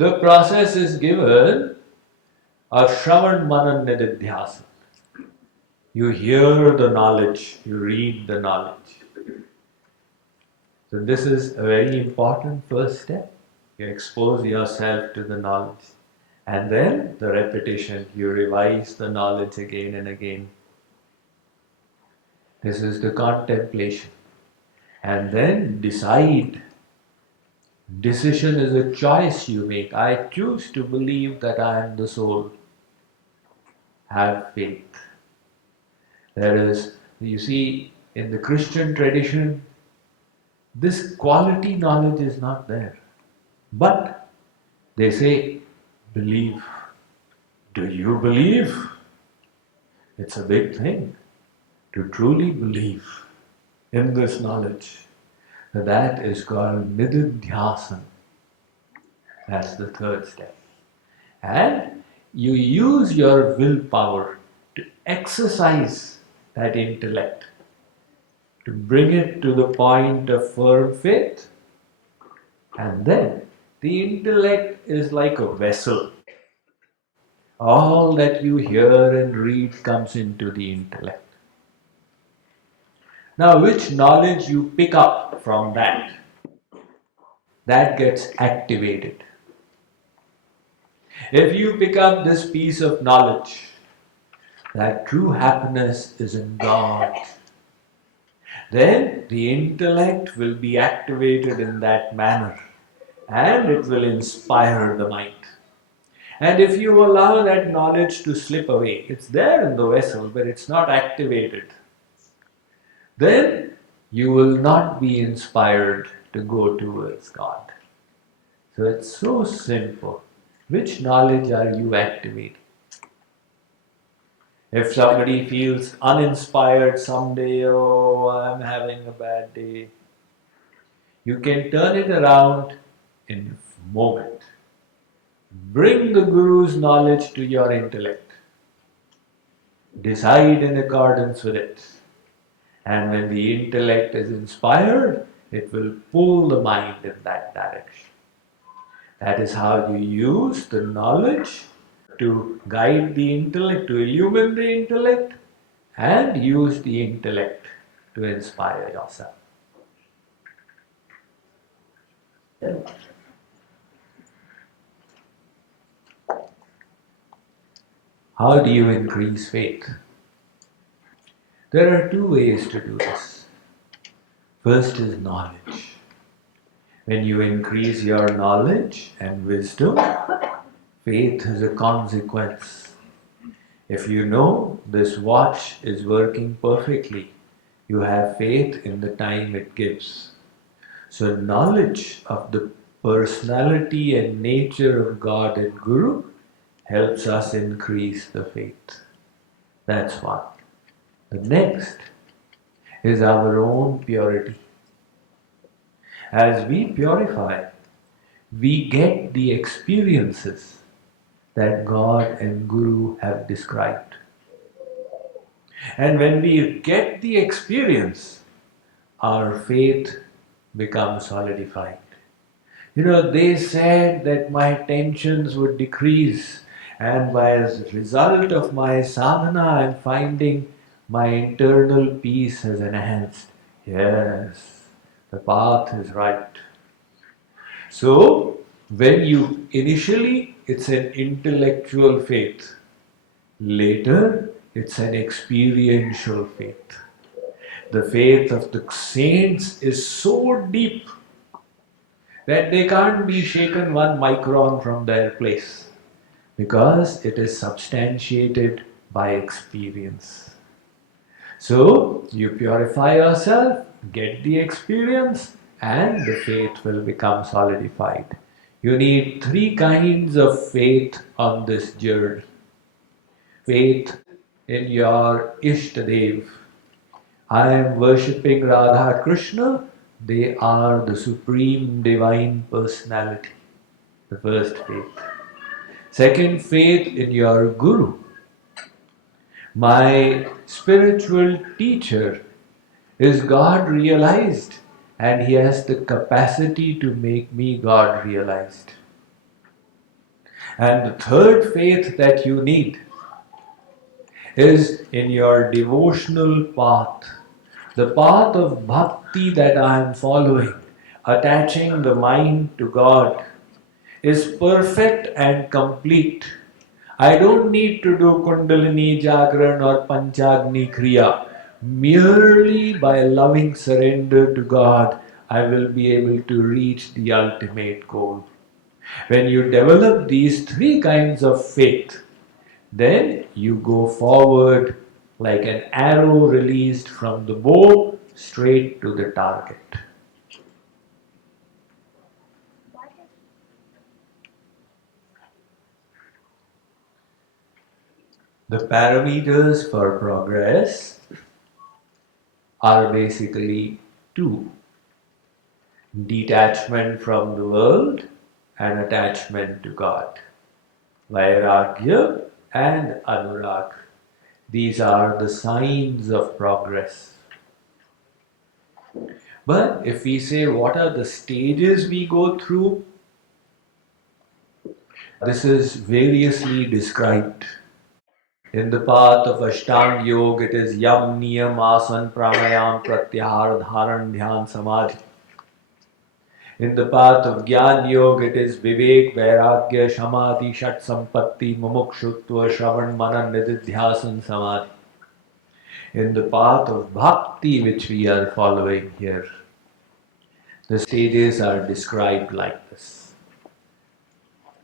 The process is given a Shravan Manan Nididhyasa. You hear the knowledge, you read the knowledge. So this is a very important first step. You expose yourself to the knowledge. And then the repetition, you revise the knowledge again and again. This is the contemplation. And then decide. Decision is a choice you make. I choose to believe that I am the soul. Have faith. There is, you see, in the Christian tradition, this quality knowledge is not there. But they say, believe. Do you believe? It's a big thing to truly believe in this knowledge. That is called nididhyasan. That's the third step. And you use your willpower to exercise that intellect, to bring it to the point of firm faith. And then the intellect is like a vessel. All that you hear and read comes into the intellect. Now, which knowledge you pick up from that gets activated. If you pick up this piece of knowledge that true happiness is in God, then the intellect will be activated in that manner and it will inspire the mind. And if you allow that knowledge to slip away, it's there in the vessel but it's not activated, then you will not be inspired to go towards God. So it's so simple. Which knowledge are you activating? If somebody feels uninspired someday, oh, I'm having a bad day, you can turn it around in a moment. Bring the Guru's knowledge to your intellect. Decide in accordance with it. And when the intellect is inspired, it will pull the mind in that direction. That is how you use the knowledge to guide the intellect, to illumine the intellect, and use the intellect to inspire yourself. How do you increase faith? There are two ways to do this. First is knowledge. When you increase your knowledge and wisdom, faith is a consequence. If you know this watch is working perfectly, you have faith in the time it gives. So knowledge of the personality and nature of God and Guru helps us increase the faith. That's one. The next is our own purity. As we purify, we get the experiences that God and Guru have described. And when we get the experience, our faith becomes solidified. You know, they said that my tensions would decrease, and as a result of my sadhana, I am finding my internal peace has enhanced. Yes, the path is right. So, when you initially, it's an intellectual faith. Later, it's an experiential faith. The faith of the saints is so deep that they can't be shaken one micron from their place because it is substantiated by experience. So, you purify yourself, get the experience, and the faith will become solidified. You need three kinds of faith on this journey. Faith in your Ishtadev. I am worshipping Radha Krishna. They are the Supreme Divine Personality. The first faith. Second, faith in your Guru. My spiritual teacher is God realized and he has the capacity to make me God realized. And the third faith that you need is in your devotional path, the path of bhakti that I am following, attaching the mind to God, is perfect and complete. I don't need to do Kundalini Jagran or Panchagni Kriya. Merely by loving surrender to God, I will be able to reach the ultimate goal. When you develop these three kinds of faith, then you go forward like an arrow released from the bow straight to the target. The parameters for progress are basically two: detachment from the world and attachment to God. Vairagya and anurag. These are the signs of progress. But if we say what are the stages we go through, this is variously described. In the path of Ashtanga Yoga, it is Yam, Niyam, Asan, Pranayam, Pratyahar, Dharan, Dhyan, Samadhi. In the path of Gyan Yoga, it is Vivek, Vairagya, Samadhi, Shat Sampatti, Mumukshutva, Shravan, Manan, Nididhyasan, Samadhi. In the path of Bhakti, which we are following here, the stages are described like this: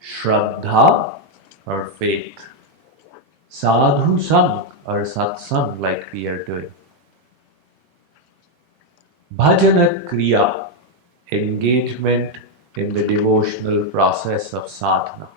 Shraddha or faith, Sadhu Sang or Satsang, like we are doing, Bhajana Kriya, engagement in the devotional process of sadhana,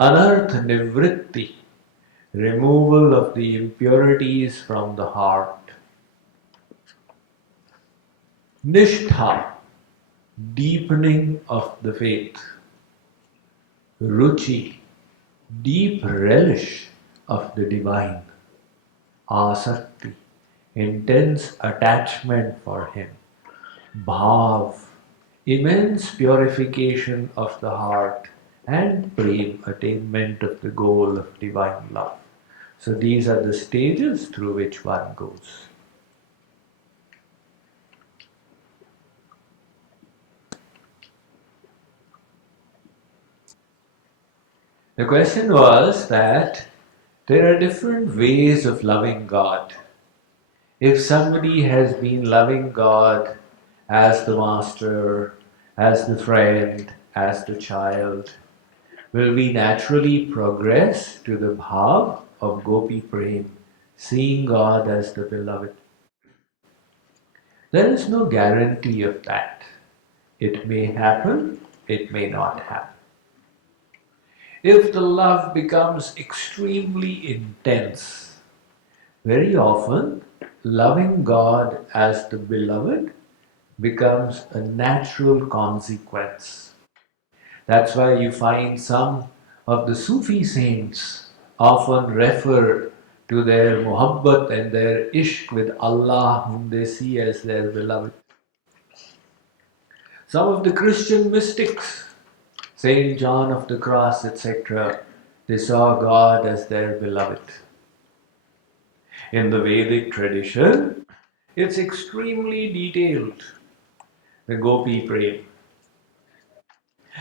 Anartha Nivritti, removal of the impurities from the heart, Nishtha, deepening of the faith, Ruchi, deep relish of the divine, Asakti, intense attachment for him, Bhav, immense purification of the heart, and Prem, attainment of the goal of divine love. So these are the stages through which one goes. The question was that there are different ways of loving God. If somebody has been loving God as the master, as the friend, as the child, will we naturally progress to the Bhav of Gopi Prem, seeing God as the beloved? There is no guarantee of that. It may happen, it may not happen. If the love becomes extremely intense, very often loving God as the beloved becomes a natural consequence. That's why you find some of the Sufi saints often refer to their muhabbat and their ishq with Allah, whom they see as their beloved. Some of the Christian mystics, Saint John of the Cross, etc., they saw God as their beloved. In the Vedic tradition, it's extremely detailed, the Gopi Prem.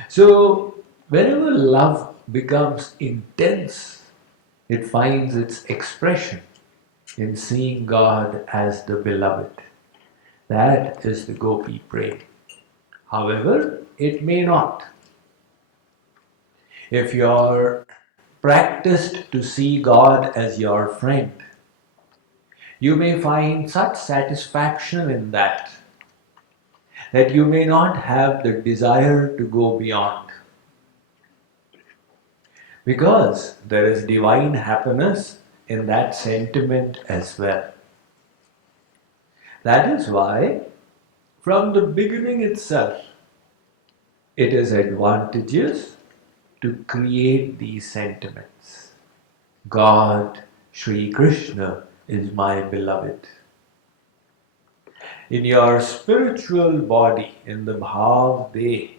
So, whenever love becomes intense, it finds its expression in seeing God as the beloved. That is the Gopi Prem. However, it may not. If you're practiced to see God as your friend, you may find such satisfaction in that that you may not have the desire to go beyond. Because there is divine happiness in that sentiment as well. That is why, from the beginning itself, it is advantageous to create these sentiments. God, Sri Krishna, is my beloved. In your spiritual body, in the Bhav Day,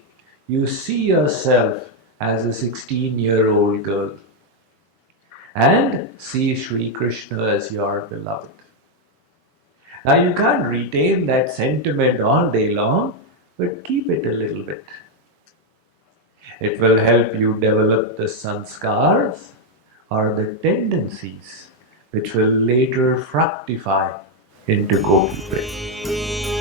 you see yourself as a 16-year-old girl and see Sri Krishna as your beloved. Now you can't retain that sentiment all day long, but keep it a little bit. It will help you develop the sanskars or the tendencies which will later fructify into Gopi Prem.